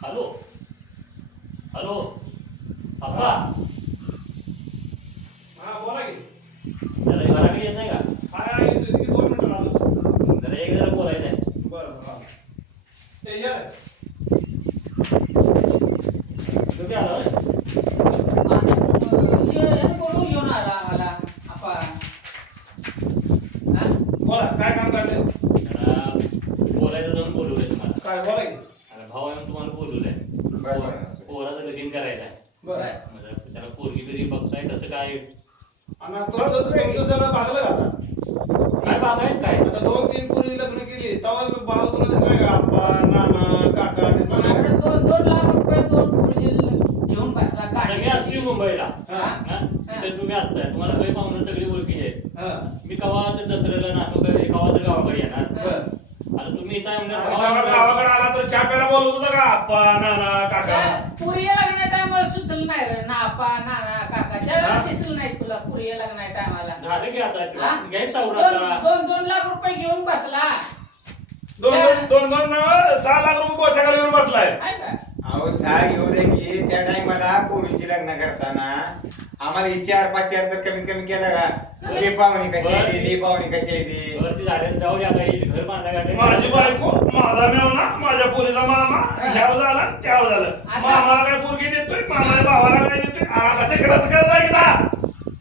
Hello. Hello. अप्पा हा बोला की. जरा घराकडे येत नाही का? हाय येतो की दोन मिनिटं आलो जरा एक जरा बोलायचं आहे. बरं बरं हा ते या. तुम्ही आला हा? बोला काय काम काढलं बोलायचं जाऊन बोलवलंय तुम्हाला. काय बोला की. भाऊ आहे तुम्हाला बोलवलंय. पोराचं लगीन करायचं आहे बरं. म्हणजे त्याला पोरगी बिरगी बघताय कसं काय? आणि तुमचं तुमचं सगळं भागलं का आता? काय बागायत काय? आता दोन तीन पूर्वी लग्न केली तेव्हा भाव तुला दिसला का आप्पा नाना काका दिसला नाही माझ्याकडे दोन दोन लाख रुपये दोन पुरुषी घेऊन बसला आता मी असते गाडी मुंबईला हा. हा? तिथे तुम्ही असताय तुम्हाला काही पाहुणं सगळी ओळखी आहेत हा मी कवा तर जत्रेला नाचो कधी कवा तर गावाकडे येणार बरं आता तुम्ही इथं आहे आणि म्हणजे गावा- भावा- गावाकडे आला तर चहा प्यायला बोलवत होता का? आप्पा नाना काका? पुरी लग्न टायमाला सुचल नाही रे. ना आपा नाना काका. हा? त्यावेळेस दिसलं नाही तुला पुरी लग्न टायमाला झालं की आता हा? घ्यायचं दोन आता. दोन दोन लाख रुपये घेऊन बसला. दोन दोन दोन दोन सहा लाख रुपये बोचा खाली बसलाय. आहे का? अहो सहा घेऊ दे की त्या टाइमाला पोरींची लग्न करताना आम्हाला ही चार पाच चार तर कमीत कमी केलं का हे पाहुणे कशी आहे ती पाहुणे कशी आहे ती. जाऊ द्या आता इथे घर बांधा गाठी. माझी बायको माझा मेवना माझ्या पोरीचा मामा ह्याव झाला त्याव झालं. मामाला काय पोरगी देतोय मामाच्या भावाला काय देतोय? आता तिकडच कर जा.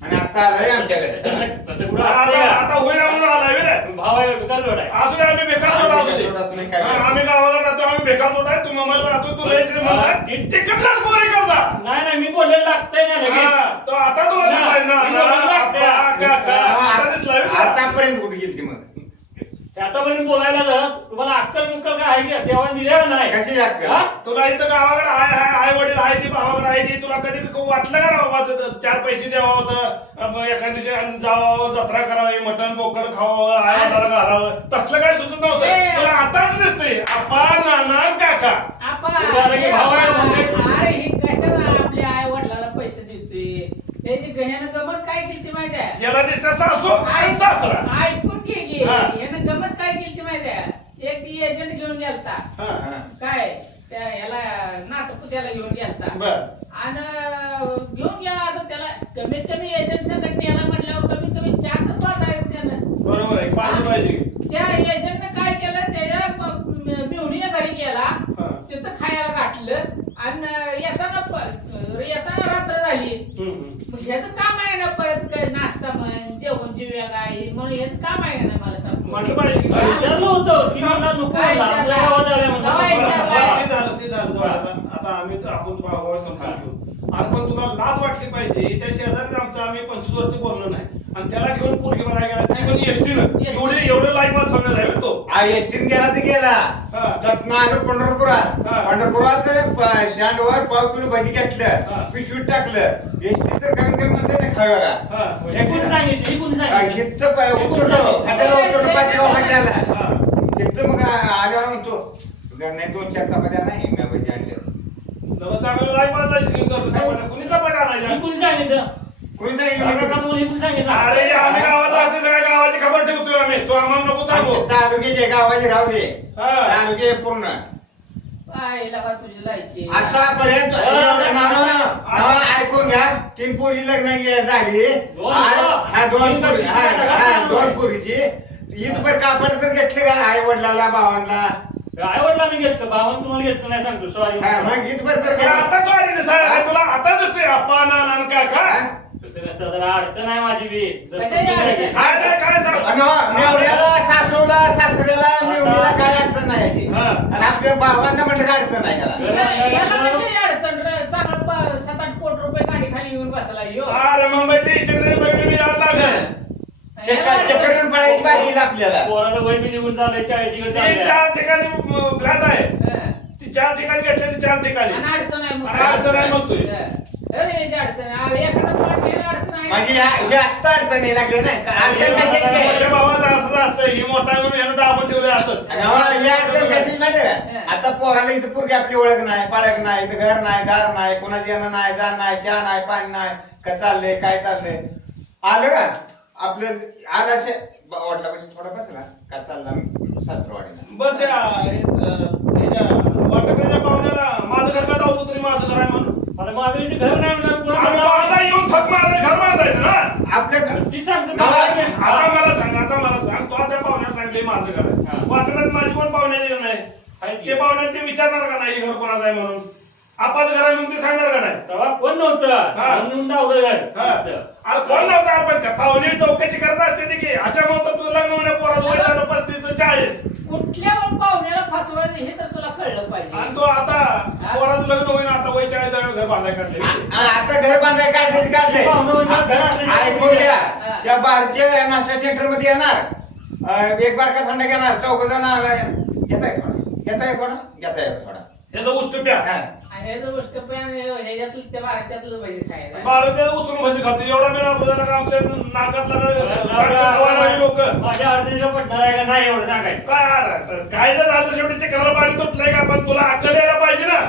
आणि आता आलोय आमच्याकडे. तसं- तसं कुठं आता का? आता होईना म्हणून आलाय बे रे भाव आहे बेकार जोड आहे असू दे. आम्ही बेकार जोड असू दे दे? आम्ही राहतो आम्ही बेकार जोड आहे तू मुंबईला राहतो तू लय श्रीमंत आहे. तिकडलाच पोरी कर जा. नाही नाही मी बोललेलं लागतंय ना लगेच. हा, तो आता तुला दिसलाय ना ना, बोललो आप्पा. काका, आता दिसलाय तुला. आतापर्यंत कुठे गेली मग? ते आतापर्यंत बोलायला जर तुम्हाला अक्कल बिक्कल काय आहे का? देवाने दिल्या नाही? कशी अक्कल? हा? तुला इथं गावाकडे आहे आहे आई वडील आहे ती भावाकडे आहे ती तुला कधी क- वाटलं का रे बाबा त- त- चार पैसे द्यावा होतं एखाद्या दिवशी जावं जत्रा करावी मटण बोकड खावं आई वडिलाला घालावं तसलं काय सुचत नव्हतं ए. तुला आताच दिसतंय आपा नाना काका आपा तुला अरे हे कशाला आपल्या आई वडिलाला पैसे देतोय त्याची गह्यानं गमत काय केली माहिती आहे याला दिसतं सासू आणि सासरा. ऐकून घे घे हा. गमत काय केली माहिती आहे एक ती एजंट घेऊन गेलता. हा. हा. काय? त्या ह्याला नाटपुत्याला घेऊन गेलता. बर. आणि घेऊन गेला आता त्याला कमीत कमी एजंट संघटने याला म्हटल्यावर कमीत कमी चार तर पाच आहेत त्यानं बरोबर आहे पाहिजे पाहिजे त्या एजंटनं काय केलं त्याच्या मिवणीच्या घरी गेला हा. तिथं खायला गाठलं आणि येताना प- येताना रात्र झाली. हम्म. मग ह्याचं काम आहे ना परत काय नाश्ता म्हण जेवण जेव्या काय म्हणून ह्याचं काम आहे ना मला सांग. म्हटलं पाहिजे की अरे विचारलं होतं? की मला नको काय म्हणलं, विचारलं? आमच्या गावात आलंय म्हणलं. गावात बरं, विचारलंय. बरं, ते झालं ते झालं जाऊ आता. आता आम्ही आपण भावा समजून घेऊ अरे पण तुला लाज वाटली पाहिजे. त्या शेजारीच आमचं आम्ही पंचवीस वर्ष बोललो नाही. आणि त्याला घेऊन पोरगी बघायला गेला ती पण एसटीनं एवढे एवढं लाईफ समजत आहे तो एसटीन गेला तर गेला हा. रत्न आलो पंढरपुरात हा. पंढरपुरात प- स्टँडवर पाव किलो भाजी हा. घेतलं पिशवीत टाकलं एसटी तर कमीत कमी म्हणते ना खाव्याला हा. हे कोणी सांगितलं? हे कोणी आ, सांगितलं? इथं प- हे कोणी उतरलो सांगितलं? फाट्याला उतरलो पाच गाव फाट्याला हा. इथं मग आ- आल्यावर म्हणतो नाही दोन चार चपात्या नाही मी भजी आणल्या नवं चांगलं लाईफ जायचं की. कुणी हे कोणी सांगितलं? कोणी सांगितलं हे कोणी सांगितलं? अरे आम्ही गावात राहतो सगळ्या गावाची खबर ठेवतोय आम्ही. तो आम्हाला नको सांगू. तालुक्याचे गावाचे राहू दे. हा. तालुके पूर्ण. पाहिला का तुझी लायकी आतापर्यंत नाव ऐकून घ्या. तीन पोरी लग्न गे- झाली. दोन का? हा दोन तीन पोरी का? हा? हा, दोन पोरीची. इथपर कापड तर घेतले का? आई वडिलाला भावांना. आई वडिलांनी घेतलं भावानं तुम्हाला घेतलं नाही सांगतो. सॉरी हा, मग इथपर तर घ्या. आता सॉरी तुला आता दिसतोय अप्पा नाना आणि काका. अडचण आहे माझी बी जर कशाची तुम्ही अडचण? काय नाही काय सांग आणि मेवण्याला सासूला सासऱ्याला मेवणीला काय अडचण नाही याची. हा. आणि आपल्या भावांना म्हटलं काय अडचण नाही याला याला कशाची अडचण रे? चांगलं प- सात आठ कोटी रुपये गाडी खाली येऊन बसला यो अरे मुंबईतली इकडे बघितली मी लागल चक्कर चक्कर येऊन पडायची पाहिजे आपल्याला पोराला वय बी निघून चाललंय चाळीस इकडे ती चाललंय चार ठिकाणी फ्लॅट आहे हं. ती चार ठिकाणी घेतले ती चार ठिकाणी आणि अडचण आहे मग. आणि अडचण आहे म्हणतोय. हं. अरे याची अडचण आहे. अरे एखादा प्लॉट घ्यायला अडचण आहे म्हणजे या हे आत्ता अडचणी लागले नाही. का कशाची आहे? ही आहे म्हणून ही अडचण माहिती का? आता पोराला इथं पोरगी आपली ओळख नाही पाळख नाही इथं घर नाही दार नाही कोणाचं येणं नाही जाण नाही चहा नाही पाणी नाही का चाललंय काय चाललंय? आलं का? आपलं आला वाटल्यापासून थोडा बसला. का चालला सासरवाडीला? बरं त्या अं, ह्याच्या वाटकऱ्याच्या पाहुण्याला घर नाही म्हणणार आम्ही कोणाला बांधा येऊन थक मारायचं घर बांधायचं ना आपल्या घ- ती सांगतो मला- मला. आता मला सांग आता मला सांग तो त्या पाहुण्याला सांगले माझं वाटण्यात माझी कोण पाहुण्या येत नाही? ते पाहुण्यात ते विचारणार का नाही घर कोणाचं आहे म्हणून? आपाच घर म्हणून ते सांगणार का नाही? तेव्हा कोण नव्हतं? हा. म्हणून दावलं हा. घर अरे कोण नव्हता? आपण त्या पाहुणे चौकशी करत असते ते की अशामुळे तर तुझं लग्न होण्या पोराचं वय झालं पस्तीस चाळीस. कुठल्या पाहुण्याला फसवायचं हे तर तुला कळलं पाहिजे. आणि तो आता पोराचं लग्न होईना आता वय चाळीस झालं घर बांधाय काढले. आता घर बांधाय काढले ते काढले. पाहुणं म्हणजे. त्या बारच्या नाश्ता सेंटरमध्ये येणार. एक बारका थंड घेणार चौघ जण आला. घेताय थोडा. घेताय थोडा? घेताय थोडा. ह्याचं गोष्ट प्या. हा. हे गोष्ट पण ह्याच्यातलं त्या बाराच्यातलं पाहिजे खायला. बारा उचलून भाजी खातो. एवढा मी राबवला का आमच्या नाकात लागा लोक. माझ्या अडचणीला पडणार आहे का? नाही एवढं सांगायचं. काय अरे, काय जर झालं शेवटी पाणी तुटलंय का? पण तुला अक्कल यायला पाहिजे ना.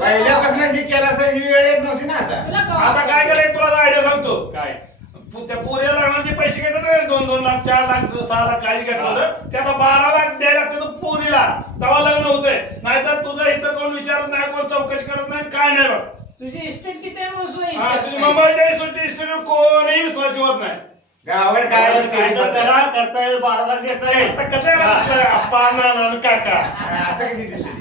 पहिल्यापासून जी केला तर ही वेळ येत नव्हती ना आता. तुला आता काय करायचं? तुला आयडिया सांगतो. काय? त्या पोऱ्या लग्नाचे पैसे घेतले ना दोन दोन लाख चार लाख सहा लाख काही घेतलं ते आता बारा लाख द्यायला लागते तो पोरीला. तेव्हा लग्न होतंय. नाहीतर तुझं इथं कोण विचारत नाही कोण चौकशी करत नाही काय नाही बघ. तुझी इस्टेट किती आहे हा, तुझी नाही. मुंबईच्या सुट्टी कोणीही विश्वास ठेवत नाही. गावाकडे काय करता येईल बारा लाख देता येईल कसं काका? असं ते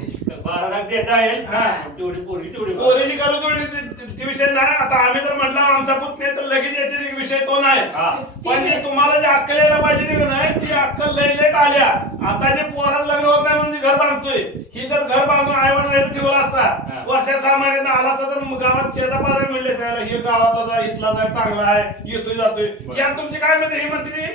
बारा लाख देता येईल हा. तेवढी पोरगी तेवढी. पोरीची करू जोडली ते- विषय नाही. आता आम्ही जर म्हटलं आमचा पुत नाही तर लगेच येते ते विषय तो नाही. हा. पण जे तुम्हाला जे अक्कल यायला पाहिजे ते नाही. ती अक्कल लय लेट आल्या. आता जे पोरात लग्न होत नाही म्हणजे घर बांधतोय. ही जर घर बांधून आईवडिलांनी ठेवला असता हा. वर्षा सहा महिन्यात आला असता तर मग गावात शेजा पाजारी म्हणले असते, हे गावातला जा इथला जाय चांगला आहे. येतोय जातोय. बरं. यात तुमची काय म्हणते ही म्हणते ती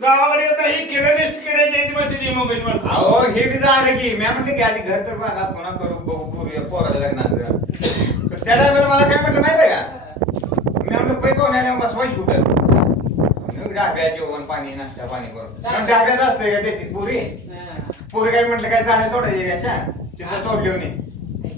गावाकडे येत नाही ही किरणिस्ट किड्याची आहे ती म्हणते ती मुंबईत माणसं अहो हे बी झालं की. मी म्हटलं की आधी घर तर बांधा पुन्हा करू बघू करूया पोराच्या लग्नाचं तर त्या टायमाला मला काय म्हटलं माहिती आहे का? मी म्हटलं पै पाहुण्याला बसवायची कुठं? मग डाब्या जेवण पाणी नाश्ता पाणी करून मग डाब्यात असतं का त्याची पुरी? हा. पुरी काय म्हटलं काय जाण्या तोडायची त्याच्या? तिथं तोडली होती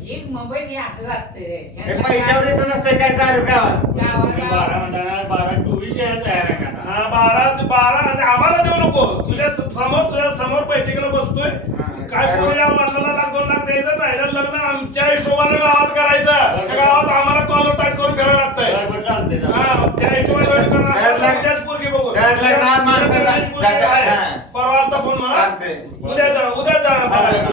ही मुंबई हे असंच असते रे. हे पैशावर येत नसते काय चालू गावात तुम्ही गावाला- बारा म्हणताना बारा टोळी घ्यायला तयार आहे का हा बारा बारा आणि आम्हाला देऊ नको तुझ्या स- समोर तुझ्या समोर बैठकीला बसतोय हा, काय काय पोरं या वडिलाला लागून लाग द्यायचं राहिलं लग्न आमच्या हिशोबाने गावात करायचं त्या गावात आम्हाला कॉलर टाईट करून करायला लागतंय बरं, बरं, चालतंय, चालतंय. हा, त्या हिशोबाने लग्न करणार असेल तर उद्याच पोरगी बघू. त्यात लग्नात माणसं जा- उद्याच पोरगी आहे. जातात, हा. परवा आता फोन म्हणा चालतंय. उद्या जा उद्या जा बघायला.